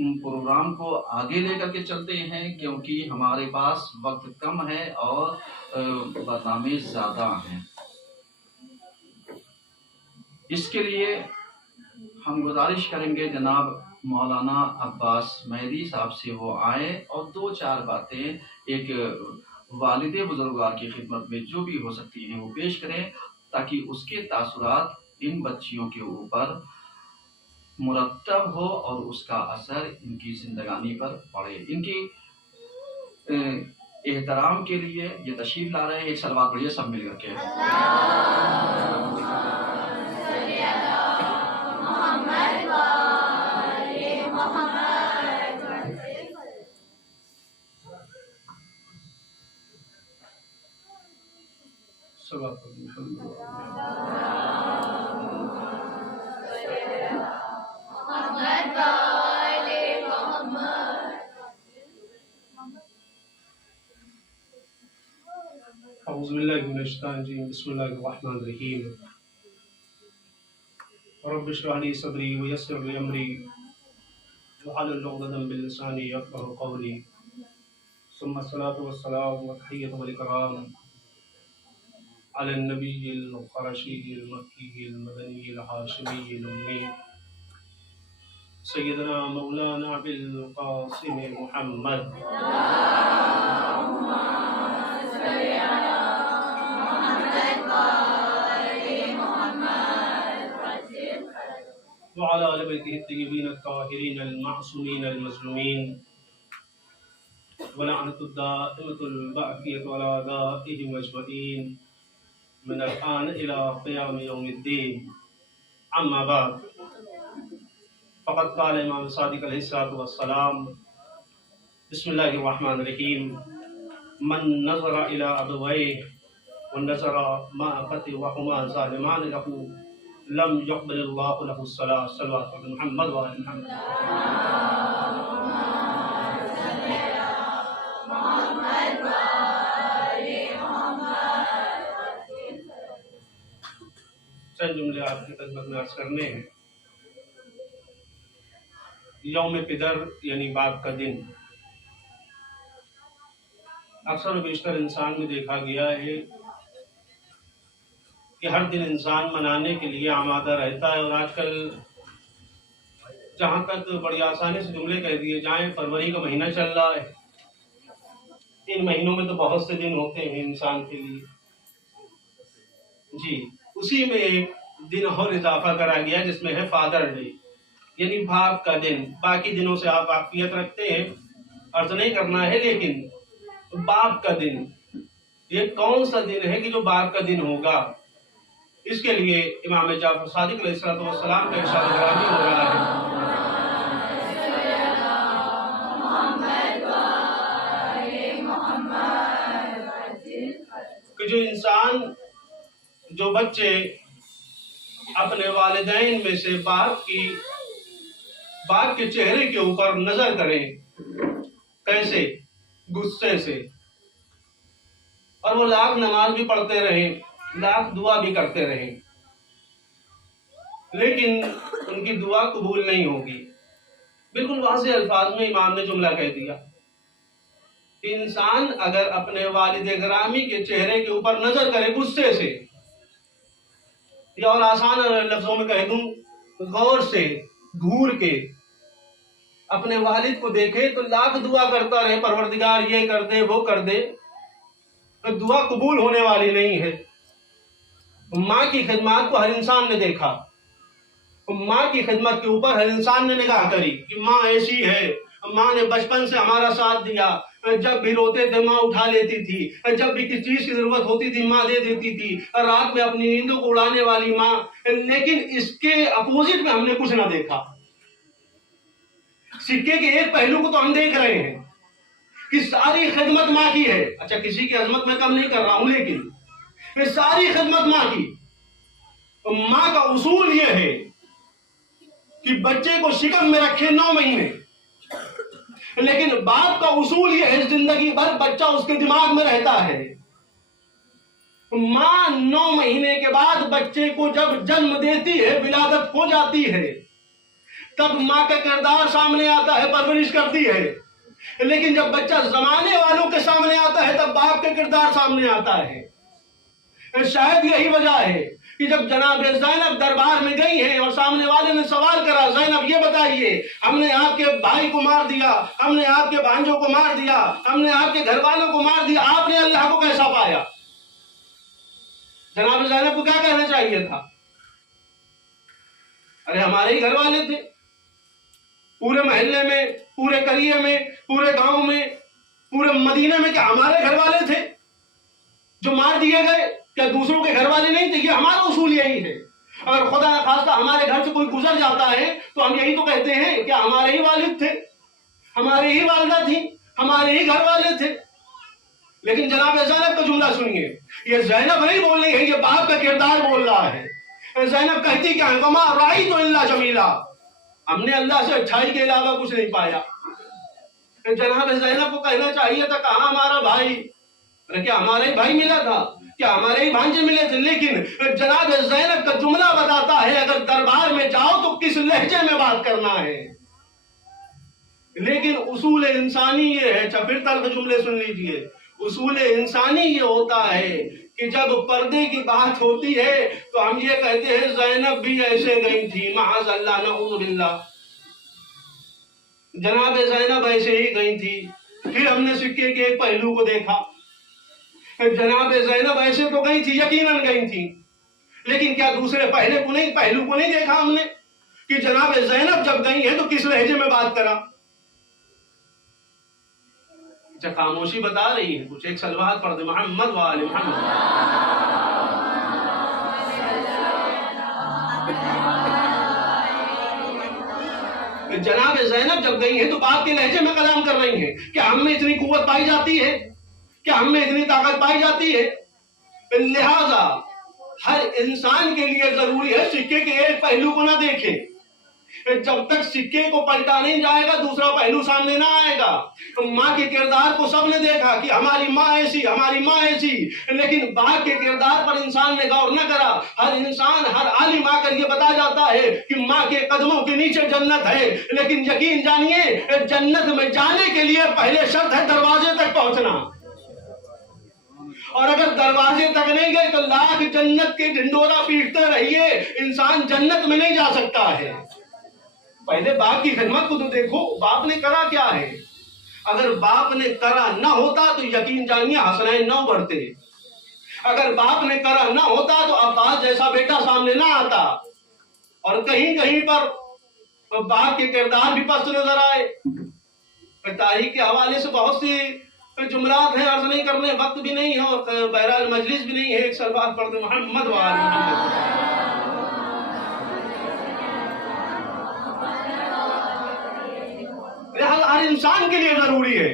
Programme को आगे लेकर के चलते हैं, क्योंकि हमारे पास वक्त कम है और बरनामे ज़्यादा हैं। इसके लिए हम गुजारिश करेंगे जनाब मौलाना अब्बास मेहदी साहब से वो आए और 2-4 बातें एक वालिदे बुजुर्गवार की खिदमत में जो भी हो सकती हैं वो पेश करें, ताकि उसके तासुरात इन बच्चियों के ऊपर मुरतब हो और उसका असर इनकी जिंदगानी पर पड़े। इनकी एहतराम के लिए ये तशरीफ ला रहे हैं। एक सलवात पढ़िए सब मिल करके। बिस्मिल्लाहिर्रहमानिर्रहीम। रब्बि इश्रह ली सदरी व यस्सिर ली अमरी वहलुल उक़दतम मिन लिसानी यफ़क़हू क़ौली। सुम्मा अस्सलातु वस्सलामु व तहिय्यतु वल इकराम अला नबिय्यिल क़ुरशिय्यिल मक्किय्यिल मदनिय्यिल हाशिमिय्यिल उम्मी सय्यदना मौलाना अबिल क़ासिम मुहम्मद व अला आलि बैतिही अत्तय्यबीन अत्ताहिरीन अल-मअसूमीन अल-मज़लूमीन व लअनतुद दाइमतुल बाक़ियतु अला आदाइहिम अजमईन मिन अल-आन इला क़ियाम यौमिद्दीन। अम्मा बाद फ़क़द क़ाल इमाम सादिक़ अलैहिस्सलातु वस्सलाम बिस्मिल्लाहिर्रहमानिर्रहीम मन नज़रा इला अबवैहि व नज़रा मा फ़तिहुमा ज़ालिमान लहू लम यक़बलिल्लाहु लहु सलात। सल्लल्लाहु अलैहि मुहम्मद व आलि मुहम्मद। चंद जुमले आपकी खिदमत में अर्ज़ करने हैं। यौम पिदर यानी बाप का दिन अक्सर व बेशतर इंसान में देखा गया है कि हर दिन इंसान मनाने के लिए आमादा रहता है। और आजकल जहाँ तक बड़ी आसानी से जुमले कह दिए जाएं, फरवरी का महीना चल रहा है। इन महीनों में तो बहुत से दिन होते हैं इंसान के लिए जी। उसी में एक दिन और इजाफा करा गया जिसमें है फादर डे यानी बाप का दिन। बाकी दिनों से आप वाकियत रखते हैं, अर्ज नहीं करना है, लेकिन बाप का दिन ये कौन सा दिन है कि जो बाप का दिन होगा। इसके लिए इमाम जाफर सादिक अलैहिस्सलाम का इरशाद गिरामी हो रहा है कि जो बच्चे अपने वालिदैन में से बाप के चेहरे के ऊपर नजर करें, कैसे? गुस्से से, और वो लाख नमाज भी पढ़ते रहें, लाख दुआ भी करते रहें, लेकिन उनकी दुआ कबूल नहीं होगी। बिल्कुल वाज़ेह अल्फाज में इमाम ने जुमला कह दिया। इंसान अगर अपने वालिद गिरामी के चेहरे के ऊपर नजर करे गुस्से से, या और आसान लफ्जों में कह दूं गौर से, घूर के अपने वालिद को देखे तो लाख दुआ करता रहे, परवरदिगार ये कर दे वो कर दे, तो दुआ कबूल होने वाली नहीं है। माँ की खिदमत को हर इंसान ने देखा, माँ की खिदमत के ऊपर हर इंसान ने निगाह करी कि माँ ऐसी है। माँ ने बचपन से हमारा साथ दिया, जब भी रोते थे माँ उठा लेती थी, जब भी किसी चीज की जरूरत होती थी माँ दे देती थी, रात में अपनी नींदों को उड़ाने वाली माँ। लेकिन इसके अपोजिट में हमने कुछ ना देखा। सिक्के के एक पहलू को तो हम देख रहे हैं कि सारी खिदमत माँ की है। अच्छा, किसी की अजमत में कम नहीं कर रहा हूं, लेकिन ये सारी खिदमत माँ की। तो माँ का उसूल यह है कि बच्चे को शिकम में रखे 9 महीने, लेकिन बाप का उसूल यह है जिंदगी भर बच्चा उसके दिमाग में रहता है। माँ 9 महीने के बाद बच्चे को जब जन्म देती है, विलादत हो जाती है, तब माँ का किरदार सामने आता है, परवरिश करती है। लेकिन जब बच्चा जमाने वालों के सामने आता है तब बाप का किरदार सामने आता है। शायद यही वजह है कि जब जनाब ज़ैनब दरबार में गई हैं और सामने वाले ने सवाल करा, ज़ैनब ये बताइए, हमने आपके भाई को मार दिया, हमने आपके भांजों को मार दिया, हमने आपके घर वालों को मार दिया, आपने अल्लाह को कैसा पाया? जनाब ज़ैनब को क्या कहना चाहिए था? अरे हमारे ही घर वाले थे, पूरे मोहल्ले में, पूरे करिए में, पूरे गांव में, पूरे मदीने में क्या हमारे घर वाले थे जो मार दिए गए? क्या दूसरों के घर वाले नहीं थे? ये हमारा उसूल यही है। अगर खुदा न खास्ता हमारे घर से कोई गुजर जाता है तो हम यही तो कहते हैं क्या हमारे ही वालिद थे, हमारे ही वालिदा थी, हमारे ही घर वाले थे। लेकिन जनाब ज़ैनब का जुमला सुनिए, ये ज़ैनब नहीं बोल रही है, ये बाप का किरदार बोल रहा है। ज़ैनब कहती क्या है? वमा राई तो इल्ला जमीला, हमने अल्लाह से अच्छाई के अलावा कुछ नहीं पाया। जनाब ज़ैनब को कहना चाहिए था कहाँ हमारा भाई? अरे क्या हमारा ही भाई मिला था? क्या हमारे ही भांजे मिले थे? लेकिन जनाब ज़ैनब का जुमला बताता है अगर दरबार में जाओ तो किस लहजे में बात करना है। लेकिन उसूल इंसानी ये है, फिर तल्ख जुमले सुन लीजिए, उसूल इंसानी ये होता है कि जब पर्दे की बात होती है तो हम ये कहते हैं ज़ैनब भी ऐसे गई थी, माअज़ल्लाह नऊज़ु बिल्लाह, जनाब ज़ैनब ऐसे ही गई थी। फिर हमने सिक्के के एक पहलू को देखा, जनाब ज़ैनब ऐसे तो गई थी, यकीनन गई थी, लेकिन क्या दूसरे पहलू को नहीं देखा हमने कि जनाब ज़ैनब जब गई है तो किस लहजे में बात करा? अच्छा, खामोशी बता रही है कुछ। एक सलवात पढ़ दे, मोहम्मद वाले मोहम्मद। जनाब ज़ैनब जब गई है तो बाप के लहजे में कलाम कर रही हैं। क्या हम में इतनी कुव्वत पाई जाती है? क्या हम में इतनी ताकत पाई जाती है? लिहाजा हर इंसान के लिए जरूरी है सिक्के के एक पहलू को ना देखे। जब तक सिक्के को पलटा नहीं जाएगा दूसरा पहलू सामने ना आएगा। तो माँ के किरदार को सबने देखा कि हमारी माँ ऐसी, हमारी माँ ऐसी, लेकिन बाप के किरदार पर इंसान ने गौर न करा। हर इंसान, हर आलिम आकर ये बता जाता है कि माँ के कदमों के नीचे जन्नत है, लेकिन यकीन जानिए जन्नत में जाने के लिए पहले शर्त है दरवाजे तक पहुंचना, और अगर दरवाजे तक नहीं गए तो लाख जन्नत के ढिंडोरा पीटते रहिए, इंसान जन्नत में नहीं जा सकता है। पहले बाप की खिदमत को तो देखो, बाप ने करा क्या है। अगर बाप ने करा ना होता तो यकीन जानिए हसनैन 9 बढ़ते। अगर बाप ने करा ना होता तो अब्बास जैसा बेटा सामने ना आता। और कहीं कहीं पर बाप के किरदार भी पस्त नजर आए। तारीख के हवाले से बहुत सी जुमलात हैं, अर्ज नहीं करने वक्त भी नहीं है और बहरहाल मजलिस भी नहीं है। एक सलवात पढ़ते मोहम्मद वाले मोहम्मद। हर इंसान के लिए जरूरी है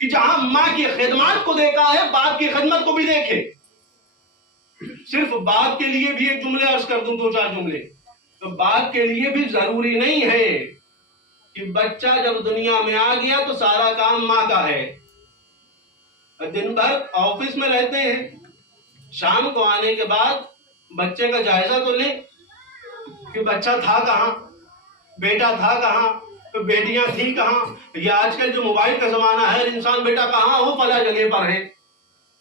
कि जहां माँ की खिदमत को देखा है बाप की खिदमत को भी देखे। सिर्फ बाप के लिए भी एक जुमले अर्ज कर दूं, 2-4 जुमले। तो बाप के लिए भी जरूरी नहीं है कि बच्चा जब दुनिया में आ गया तो सारा काम माँ का है। दिन भर ऑफिस में रहते हैं, शाम को आने के बाद बच्चे का जायजा तो लें कि बच्चा था कहाँ, बेटा था कहाँ, तो बेटियां थी कहाँ। ये आजकल जो मोबाइल का जमाना है, इंसान बेटा कहाँ हो फला जगह पर है,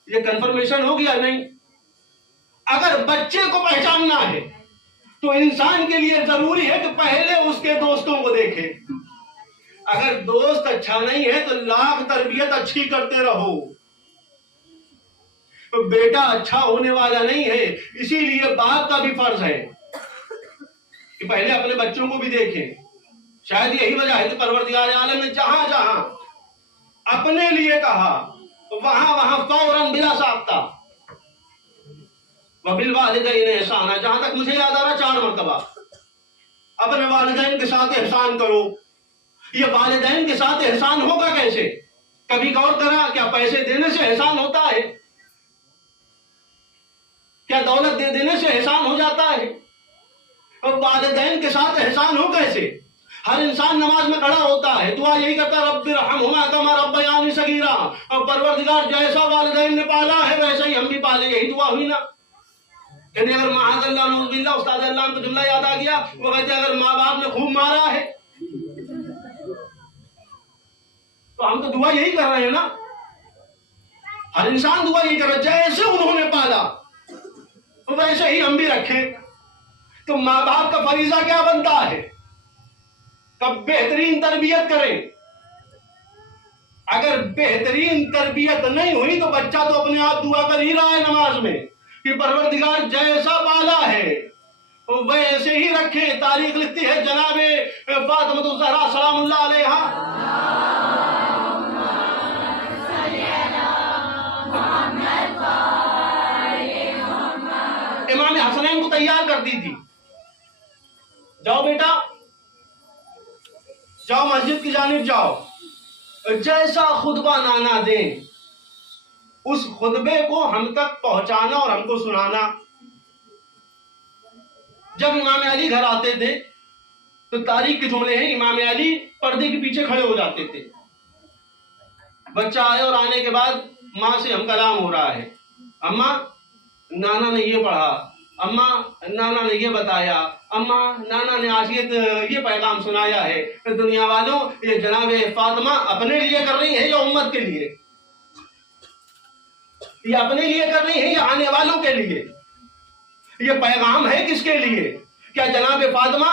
ये कंफर्मेशन हो गया नहीं। अगर बच्चे को पहचानना है तो इंसान के लिए जरूरी है कि पहले उसके दोस्तों को देखे। अगर दोस्त अच्छा नहीं है तो लाख तरबियत अच्छी करते रहो, तो बेटा अच्छा होने वाला नहीं है। इसीलिए बाप का भी फर्ज है कि पहले अपने बच्चों को भी देखें। शायद यही वजह है कि परवरदिगार आलम ने जहां जहां अपने लिए कहा तो वहां वहां फौरन बिला साख्ता वबिल वालिदैन एहसाना, जहां तक मुझे याद आ रहा 4 मरतबा अपने वालिदैन के साथ एहसान करो। ये वालिदैन के साथ एहसान होगा कैसे? कभी गौर करा क्या पैसे देने से एहसान होता है? क्या दौलत दे देने से एहसान हो जाता है? और वालिदैन के साथ एहसान हो कैसे? हर इंसान नमाज में खड़ा होता है, दुआ यही करता रब्बिरहम्हुमा कमा रब्बयानी सगीरा, और परवरदिगार जैसा वालिदैन ने पाला है वैसा ही हम भी पाले, यही दुआ हुई ना। कहते अगर माज़अल्लाह नऊज़ुबिल्लाह उस्ताद अल्लाह को जुमला याद आ गया, वो कहते अगर माँ बाप ने खूब मारा है तो हम तो दुआ यही कर रहे हैं ना, हर इंसान दुआ यही कर रहा है जैसे उन्होंने पाला तो वैसे ही हम भी रखें। तो माँ बाप का फरीजा क्या बनता है, कब बेहतरीन तरबियत करें। अगर बेहतरीन तरबियत नहीं हुई तो बच्चा तो अपने आप दुआ कर ही रहा है नमाज में कि परवरदिगार जैसा पाला है तो वैसे ही रखे। तारीख लिखती है जनाबे फातिमा ज़हरा सलामुल्लाह अलैहा इमाम हसनैन को तैयार करती थी, जाओ बेटा जाओ मस्जिद की जानिब जाओ, जैसा खुतबा नाना दें उस खुतबे को हम तक पहुंचाना और हमको सुनाना। जब इमाम अली घर आते थे तो तारीख के जुमले हैं, इमाम अली पर्दे के पीछे खड़े हो जाते थे। बच्चा आए और आने के बाद माँ से हम कलाम हो रहा है, अम्मा नाना ने ये पढ़ा, अम्मा नाना ने ये बताया, अम्मा नाना ने आज ये पैगाम सुनाया है। तो दुनिया वालों ये जनाब फातिमा अपने लिए कर रही है या उम्मत के लिए, ये अपने लिए कर रही है या आने वालों के लिए, ये पैगाम है किसके लिए? क्या जनाब फातिमा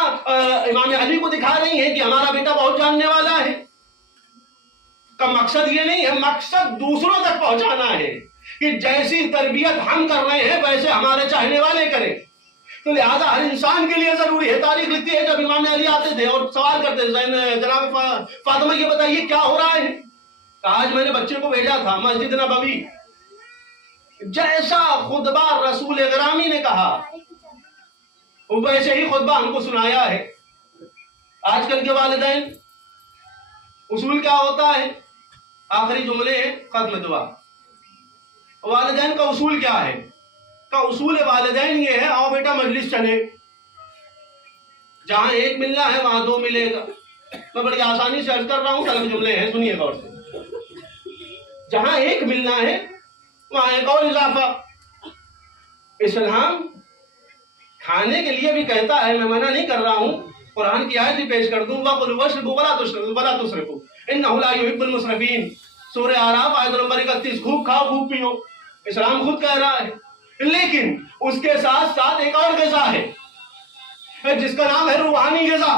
इमाम अली को दिखा रही है कि हमारा बेटा बहुत जानने वाला है? का मकसद ये नहीं है, मकसद दूसरों तक पहुंचाना है कि जैसी तरबियत हम कर रहे हैं वैसे हमारे चाहने वाले करें। तो लिहाजा हर इंसान के लिए जरूरी है। तारीख लिखती है जब इमाम अली आते थे और सवाल करते थे जनाब फातिमा ये बताइए क्या हो रहा है। आज मैंने बच्चे को भेजा था मस्जिद नबवी, जैसा खुतबा रसूल गिरामी ने कहा वैसे ही खुतबा हमको सुनाया है। आजकल के वालिदैन उसूल क्या होता है, आखिरी जुमले हैं खत्म दुआ। वालिदैन का उसूल क्या है? का उसूल वालिदैन ये है, आओ बेटा मजलिस चले, जहां एक मिलना है वहां दो मिलेगा। मैं बड़ी आसानी से अर्ज कर रहा हूं, अलग जुमले हैं सुनिए गौर से। जहां एक मिलना है वहां एक और इजाफा। इस्लाम खाने के लिए भी कहता है, मैं मना नहीं कर रहा हूं, कुरान की आयत भी पेश कर दूं, वकुलू वशरबू वला तुसरिफू इन्नहु ला युहिब्बुल मुसरिफीन, सूरह आराफ आयत नंबर 31। खूब खाओ खूब पियो, इस्लाम खुद कह रहा है। लेकिन उसके साथ साथ एक और ग़िज़ा है जिसका नाम है रूहानी ग़िज़ा।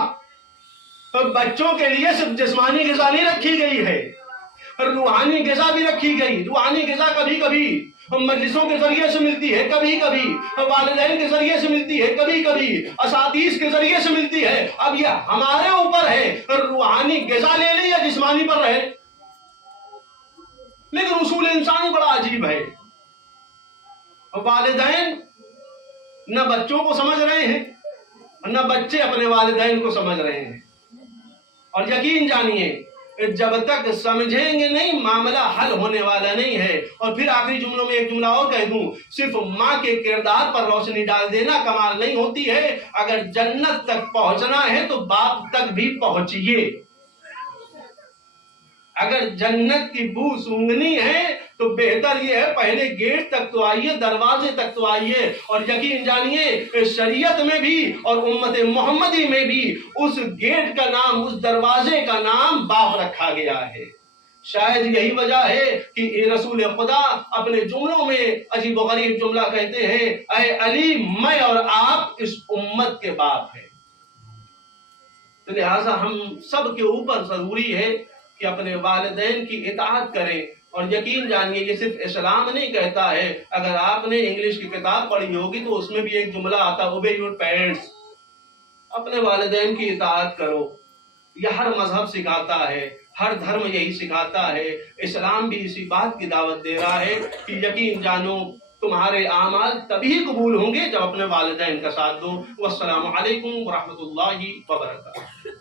तो बच्चों के लिए सिर्फ जिस्मानी ग़िज़ा नहीं रखी गई है, रूहानी ग़िज़ा भी रखी गई। रूहानी ग़िज़ा कभी कभी मजलिसों के जरिए से मिलती है, कभी कभी वालिदैन के जरिए से मिलती है, कभी कभी असातीस के जरिए से मिलती है। अब यह हमारे ऊपर है रूहानी ग़िज़ा ले ले या जिस्मानी पर रहे। लेकिन उसूल इंसानी बड़ा अजीब है, वालिदैन न बच्चों को समझ रहे हैं न बच्चे अपने वालिदैन को समझ रहे हैं। और यकीन जानिए जब तक समझेंगे नहीं मामला हल होने वाला नहीं है। और फिर आखिरी जुमलों में एक जुमला और कह दूं, सिर्फ माँ के किरदार पर रोशनी डाल देना कमाल नहीं होती है। अगर जन्नत तक पहुंचना है तो बाप तक भी पहुंचिए। अगर जन्नत की बू सूंघनी है तो बेहतर यह है पहले गेट तक तो आइए, दरवाजे तक तो आइए। और यकीन जानिए शरीयत में भी और उम्मत मोहम्मदी में भी उस गेट का नाम, उस दरवाजे का नाम बाप रखा गया है। शायद यही वजह है कि रसूल खुदा अपने जुमलों में अजीब व गरीब जुमला कहते हैं, अय अली मैं और आप इस उम्मत के बाप हैं। तो लिहाजा हम सब के ऊपर जरूरी है कि अपने वालिदैन की इताअत करें। और यकीन जानिए ये सिर्फ इस्लाम नहीं कहता है। अगर आपने इंग्लिश की किताब पढ़ी होगी तो उसमें भी एक जुमला आता है, ओबे योर पेरेंट्स, अपने वालिदैन की इताअत करो। यह हर मजहब सिखाता है, हर धर्म यही सिखाता है। इस्लाम भी इसी बात की दावत दे रहा है कि यकीन जानो तुम्हारे आमाल तभी कबूल होंगे जब अपने वालिदैन का साथ दो। वस्सलामु अलैकुम व रहमतुल्लाहि व बरकातहू।